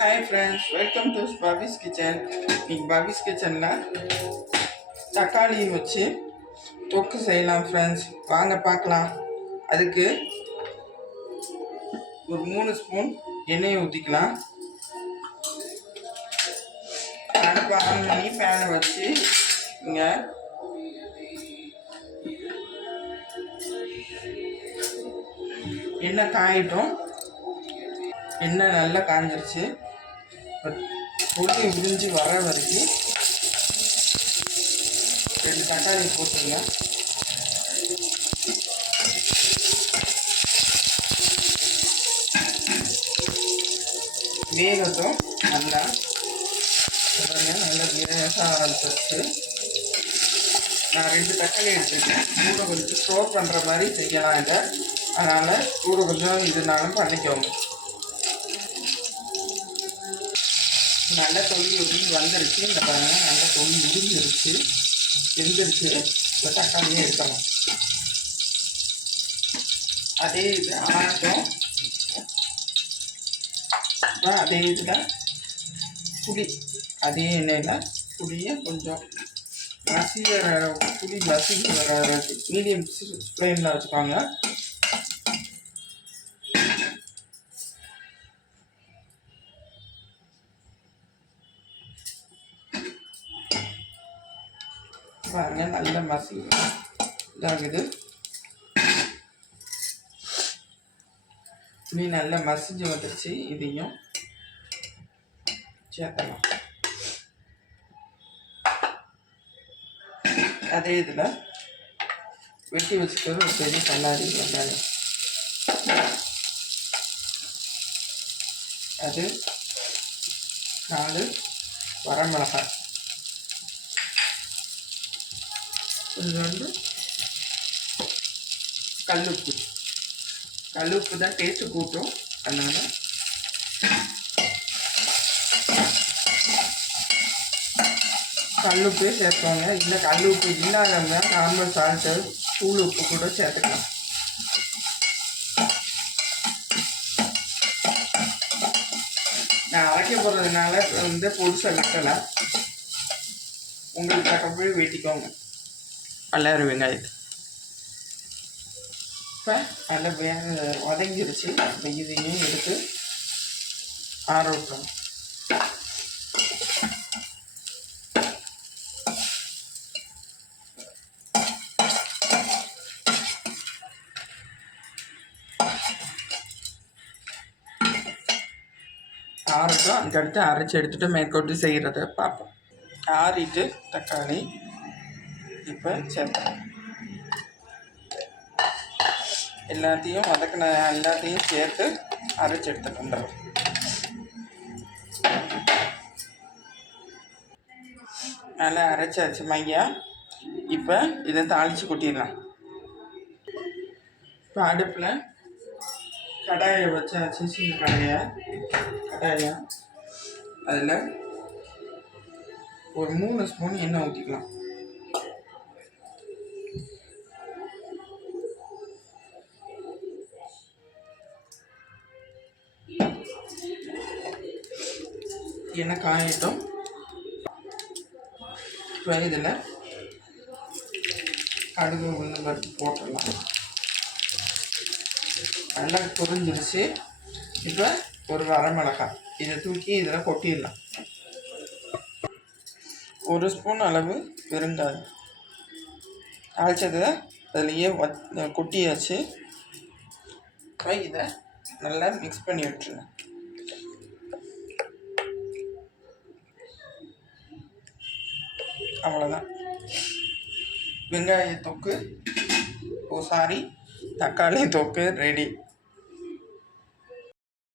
Hi friends welcome to Bobby's kitchen இன்னைக்கு பாபிஸ் கிச்சனில் தக்காளி வச்சு தொக்கு செய்யலாம் ஃப்ரெண்ட்ஸ் வாங்க பார்க்கலாம். அதுக்கு ஒரு மூணு ஸ்பூன் எண்ணெயை ஊற்றிக்கலாம் அடுப்பு ஆன் பண்ணி பேனை வச்சு இங்கே எண்ணெய் காயிட்டும். எண்ணெய் நல்லா காஞ்சிருச்சு. புளி உறிஞ்சி வர வரைக்கும் ரெண்டு தக்காளி போட்டுருங்க. வேகட்டும் நல்லா. பாருங்க, நல்லா வேக ஆரம்பிச்சிருச்சு. நான் ரெண்டு தக்காளி எடுத்துருக்கேன் கூட கொஞ்சம் ஸ்டோர் பண்ணுற மாதிரி செய்யலாம் இதை. அதனால் கூட கொஞ்சம் இதுனாலும் பண்ணிக்கோங்க. நல்ல தொழில் உருங்கி வந்துருச்சு இந்த பாருங்க நல்ல தொழில் உருங்கிருச்சு வெந்துருச்சு இப்போ தக்காளியும் எடுக்கணும் அதே இது ஆட்டம் அதே இதில் புளி அதே எண்ணெயில் புளியை கொஞ்சம் மசிய புளி மசிஞ்சு வர மீடியம் ஃப்ளேமில் வச்சுப்பாங்க பாருங்க நல்ல மசி இதாகுது. புளி நல்லா மசிஞ்சு வந்துருச்சு இதையும் சேர்த்தலாம் அதே இதில் வெட்டி வச்சுக்கிறது ஒரு பெரிய கண்ணாடி வெங்காயம் அது நாலு வரமிளகாய். கொஞ்சோண்டு கல்லுப்பு. கல்லுப்பு தான் டேஸ்ட்டு கூட்டும். அதனால் கல்லுப்பே சேர்ப்பாங்க. இல்லை கல்லுப்பு இல்லாதவங்க நார்மல் சால்ட்டு தூள் உப்பு கூட சேர்த்துக்கலாம். நான் அரைக்க போகிறதுனால வந்து பொருசை வெட்டலை உங்களுக்கு தக்கப்படி வெட்டிக்கோங்க. பல்லாரி வெங்காயத்தை இப்போ நல்லா வேக வதங்கிருச்சு இப்போ இதையும் எடுத்து ஆற விட்டோம் ஆறட்டும் அதுக்கடுத்து அரைச்சி எடுத்துகிட்டு மேற்கொண்டு செய்கிறத பார்ப்போம். ஆறிட்டு தக்காளி. இப்போ சேர்த்தோம் எல்லாத்தையும் வதக்கின எல்லாத்தையும் சேர்த்து அரைச்சி எடுத்துட்டு வந்துடுறோம் நல்லா அரைச்சாச்சு மையா. இப்போ இதை தாளித்து கொட்டிடலாம். இப்போ அடுப்பில் கடாயை வச்சாச்சு சின்ன கடாயை. கடாயை. அதில் ஒரு மூணு ஸ்பூன் எண்ணெய் ஊற்றிக்கலாம் என்ன காயட்டும். இப்போ இதில் கடுகு உளுந்து பருப்பு போட்டுடலாம். நல்லா பொரிஞ்சிருச்சு இப்போ ஒரு வரமிளகாய் இதை தூக்கி இதில் கொட்டிடலாம். ஒரு ஸ்பூன் அளவு பெருங்காயம். தாளிச்சதை அதுலேயே வத் கொட்டியாச்சு. இப்போ இதை நல்லா மிக்ஸ் பண்ணி விட்டுருங்க. அவ்வளோதான் வெங்காய தொக்கு ஓ சாரி தக்காளி தொக்கு ரெடி.